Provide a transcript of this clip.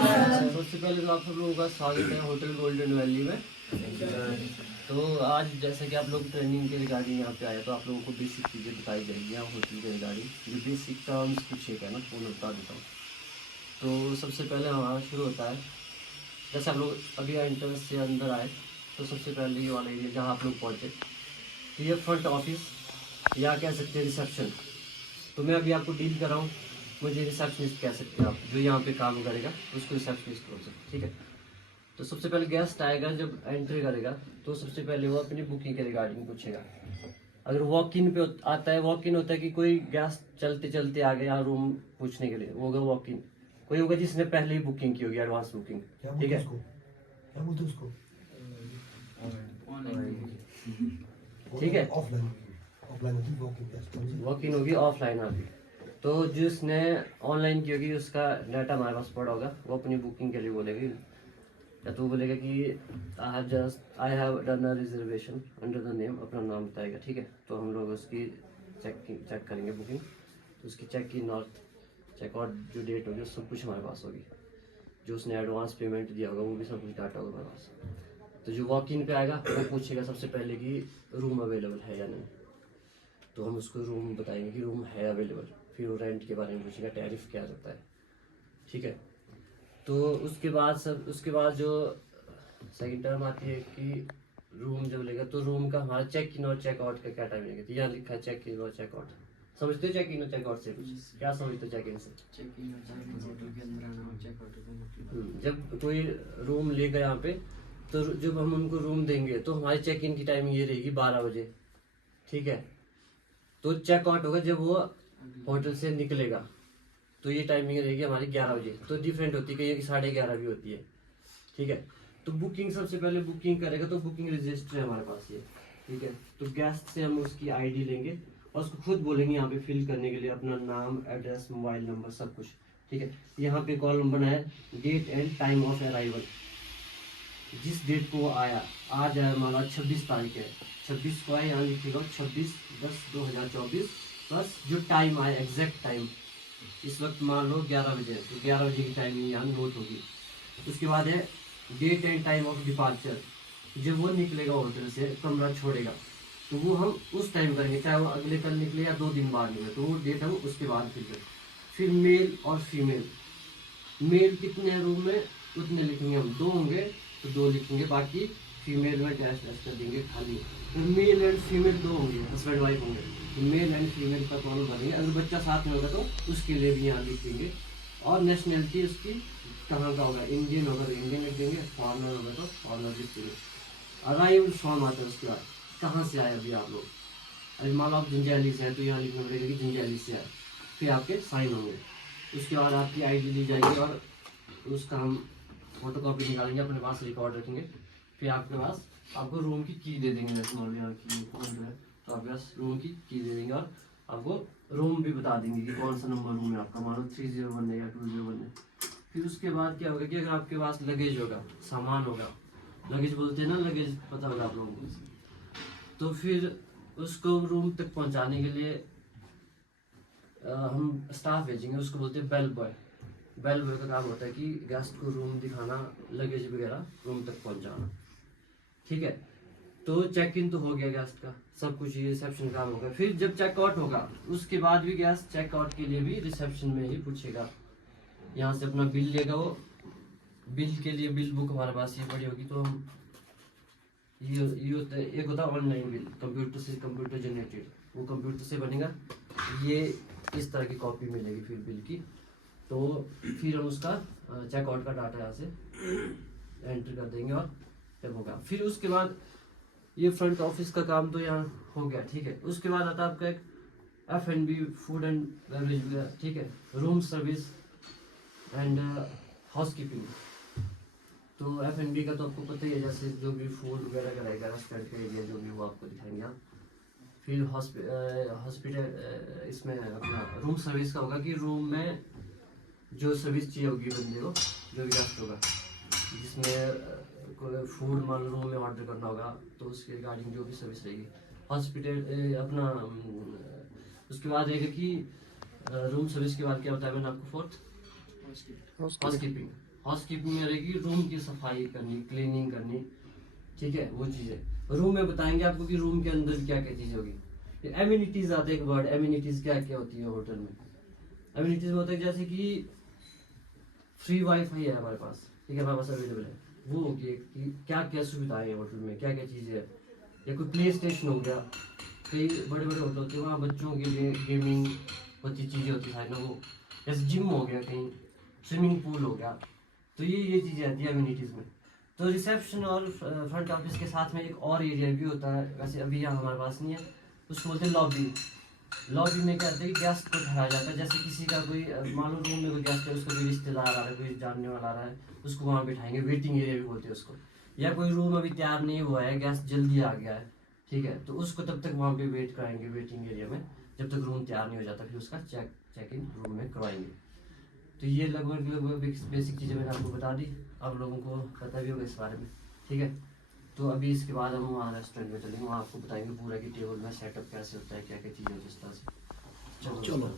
सबसे पहले तो आप सब लोगों का स्वागत है होटल गोल्डन वैली में। तो आज जैसे कि आप लोग ट्रेनिंग के रिगार्डिंग यहाँ पे आए तो आप लोगों को बेसिक चीज़ें बताई जाएगी यहाँ होटल के रिगार्डिंग। जो बेसिक टर्म्स कुछ है ना वो मैं बता देता हूँ। तो सबसे पहले हमारा शुरू होता है, जैसे आप लोग अभी एंट्रेंस से अंदर आए तो सबसे पहले ये वाला एरिया जहाँ आप लोग पहुँचे तो ये फ्रंट ऑफिस या कह सकते हैं रिसेप्शन। तो मैं अभी आपको डील कर रहा हूँ, मुझे रिसेप्शनिस्ट कह सकते हैं आप, जो यहाँ पे काम करेगा उसको रिसेप्शनिस्ट बोल सकते हैं, ठीक है। तो सबसे पहले गेस्ट आएगा, जब एंट्री करेगा तो सबसे पहले वो अपनी बुकिंग के रिगार्डिंग पूछेगा। अगर वॉक इन पे आता है, वॉक इन होता है कि कोई गेस्ट चलते चलते आ गया रूम पूछने के लिए, वो होगा वॉक इन। कोई होगा जिसने पहले ही बुकिंग की होगी, एडवांस बुकिंग, ठीक है। क्या बोलते हैं उसको? ठीक है, ऑफलाइन होती है, वॉक इन होगी, ऑफलाइन होगी। तो जिसने ऑनलाइन की होगी उसका डाटा हमारे पास पड़ा होगा, वो अपनी बुकिंग के लिए बोलेगी, या तो वो बोलेगा कि I have done a reservation under the name, अपना नाम बताएगा, ठीक है। तो हम लोग उसकी चेक करेंगे बुकिंग, तो उसकी चेक इन और चेकआउट जो डेट होगी सब कुछ हमारे पास होगी। जो उसने एडवांस पेमेंट दिया होगा वो भी सब कुछ डाटा होगा हमारे पास। तो जो वॉक इन पे आएगा वो पूछेगा सबसे पहले कि रूम अवेलेबल है या नहीं, तो हम उसको रूम बताएंगे कि रूम है अवेलेबल। फिर वो रेंट के बारे में पूछेगा, टैरिफ क्या रहता है, ठीक है। तो उसके बाद जो सेकंड टर्म आती है कि रूम जब लेगा तो रूम का हमारा चेक इन और चेकआउट का क्या टाइम लगेगा। तो यहाँ लिखा है चेक इन और चेकआउट। समझते हो चेक इन और चेकआउट से कुछ? क्या समझते हो चेक इन से? जब कोई रूम लेगा यहाँ पे तो जब हम उनको रूम देंगे तो हमारी चेक इन की टाइमिंग ये रहेगी 12 बजे, ठीक है। तो चेकआउट होगा जब वो होटल से निकलेगा, तो ये टाइमिंग रहेगी हमारी 11 बजे। तो डिफरेंट होती है, कहीं 11:30 भी होती है, ठीक है। तो बुकिंग सबसे पहले बुकिंग करेगा तो बुकिंग रजिस्टर है हमारे पास ये, ठीक है। तो गेस्ट से हम उसकी आईडी लेंगे और उसको खुद बोलेंगे यहाँ पे फिल करने के लिए अपना नाम, एड्रेस, मोबाइल नंबर, सब कुछ, ठीक है। यहाँ पे कॉलम बना है date and time of arrival, जिस डेट को वो आया। आज है हमारा 26 तारीख है, 26 को आया, यहाँ लिखेगा 26/10/2024 प्लस जो टाइम आया एग्जैक्ट टाइम। इस वक्त मान लो 11 बजे है, तो 11 बजे की टाइमिंग यहाँ नोट होगी। उसके बाद है date and time of departure, जब वो निकलेगा होटल से, कमरा छोड़ेगा, तो वो हम उस टाइम करेंगे, चाहे वो अगले कल निकले या 2 दिन बाद निकले, तो वो डेट हम उसके बाद फिर करेंगे। फिर मेल और फीमेल, मेल कितने रूम में उतने लिखेंगे हम, 2 होंगे तो 2 लिखेंगे, बाकी फीमेल में डैश डैश कर देंगे खाली। तो मेल एंड फीमेल 2 होंगे, हस्बैंड वाइफ होंगे, तो मेल एंड फीमेल का कॉलम भरेंगे। अगर बच्चा साथ में होगा तो उसके लिए भी यहाँ लिख देंगे। और नेशनलिटी उसकी कहाँ का होगा, इंडियन होगा तो इंडियन लिख देंगे, फॉरनर होगा तो फॉरनर लिख देंगे। अराइव्ड फ्रॉम आता है उसके बाद, कहाँ से आए अभी आप लोग। अभी मान लो आप जंजैली से है तो यहाँ लिखना पड़ेगा कि जंजैली से आए, फिर आपके साइन होंगे। उसके बाद आपकी आईडी ली जाएगी और उसका हम फोटो कॉपी निकालेंगे, अपने पास रिकॉर्ड रखेंगे। फिर आपके पास आपको रूम की की दे देंगे, जैसे मान लो यहाँ की तो आपके पास रूम की दे देंगे और आपको रूम भी बता देंगे कि कौन सा नंबर रूम है आपका, मान लो 301 है या 201 है। फिर उसके बाद क्या होगा कि अगर आपके पास लगेज होगा, सामान होगा, लगेज बोलते हैं ना, लगेज पता होगा आप लोगों को, तो फिर उसको रूम तक पहुँचाने के लिए हम स्टाफ भेजेंगे, उसको बोलते हैं बेल बॉय। बेल बॉय का काम होता है कि गेस्ट को रूम दिखाना, लगेज वगैरह रूम तक पहुंचाना, ठीक है। तो चेक इन तो हो गया गेस्ट का, सब कुछ ये रिसेप्शन काम होगा। फिर जब चेकआउट होगा उसके बाद भी गेस्ट चेकआउट के लिए भी रिसेप्शन में ही पूछेगा, यहाँ से अपना बिल लेगा वो। बिल के लिए बिल बुक हमारे पास ये पड़ी होगी, तो हम ये होता है, एक होता है ऑनलाइन बिल, कंप्यूटर जनरेटेड, वो कंप्यूटर से बनेगा, ये इस तरह की कॉपी मिलेगी फिर बिल की। तो फिर हम उसका चेकआउट का डाटा यहाँ से एंटर कर देंगे और जब होगा फिर उसके बाद ये फ्रंट ऑफिस का काम तो यहाँ हो गया, ठीक है। उसके बाद आता है आपका एक F&B, फूड एंड बेवरेज वगैरह, ठीक है, रूम सर्विस एंड हाउसकीपिंग। तो F&B का तो आपको पता ही है, जैसे जो भी फूड वगैरह का रहेगा, रेस्टोरेंट का एरिया जो भी वो आपको दिखाएंगे आप। फिर हॉस्पिटल इसमें अपना रूम सर्विस का होगा कि रूम में जो सर्विस चाहिए होगी बंदे को, जो भी गेस्ट होगा, जिसमें कोई फूड मान लो रूम में ऑर्डर करना होगा तो उसके रिगार्डिंग जो भी सर्विस रहेगी। हॉस्पिटल अपना उसके बाद रहेगा कि रूम सर्विस के बाद क्या होता है, मैंने आपको फोर्थ हाउसकीपिंग। हाउस कीपिंग में रहेगी रूम की सफाई करनी, क्लीनिंग करनी, ठीक है, वो चीज़ें। रूम में बताएंगे आपको कि रूम के अंदर क्या क्या चीज़ें होगी। एम्यूनिटीज आते हैं, एक वर्ड एम्यूनिटीज क्या क्या होती है होटल में। एम्यूनिटीज में होता है जैसे कि फ्री वाईफाई है हमारे पास, ठीक है, हमारे पास अवेलेबल है, वो हो गया कि क्या क्या सुविधाएं हैं होटल में, क्या क्या चीज़ें हैं। या कोई प्ले स्टेशन हो गया, कई बड़े बड़े होटल होते हैं वहाँ बच्चों के लिए गेमिंग होती चीज़ें होती है ना, वो जैसे जिम हो गया, कहीं स्विमिंग पूल हो गया, तो ये चीज़ें आती है एम्यूनिटीज़ में। तो रिसेप्शन और फ्रंट ऑफिस के साथ में एक और एरिया भी होता है, वैसे अभी यहाँ हमारे पास नहीं है, उसको बोलते हैं लॉबी। लॉबी में क्या होता है कि गेस्ट को ठहराया जाता है, जैसे किसी का कोई मान लो रूम में कोई गेस्ट है, उसका कोई रिश्तेदार आ रहा है, कोई जानने वाला आ रहा है, उसको वहाँ बिठाएंगे, वेटिंग एरिया भी बोलते हैं उसको। या कोई रूम अभी तैयार नहीं हुआ है, गेस्ट जल्दी आ गया है, ठीक है, तो उसको तब तक वहाँ पे वेट कराएंगे वेटिंग एरिया में, जब तक रूम तैयार नहीं हो जाता, फिर उसका चेक इन रूम में करवाएंगे। तो ये लगभग बेसिक चीज़ें मैंने आपको बता दी, आप लोगों को पता भी होगा इस बारे में, ठीक है। तो अभी इसके बाद हम वहाँ रेस्टोरेंट में चलेंगे, वहाँ आपको बताएंगे पूरा कि टेबल में सेटअप कैसे होता है, क्या क्या चीज़ें होती है इस तरह से। चलो।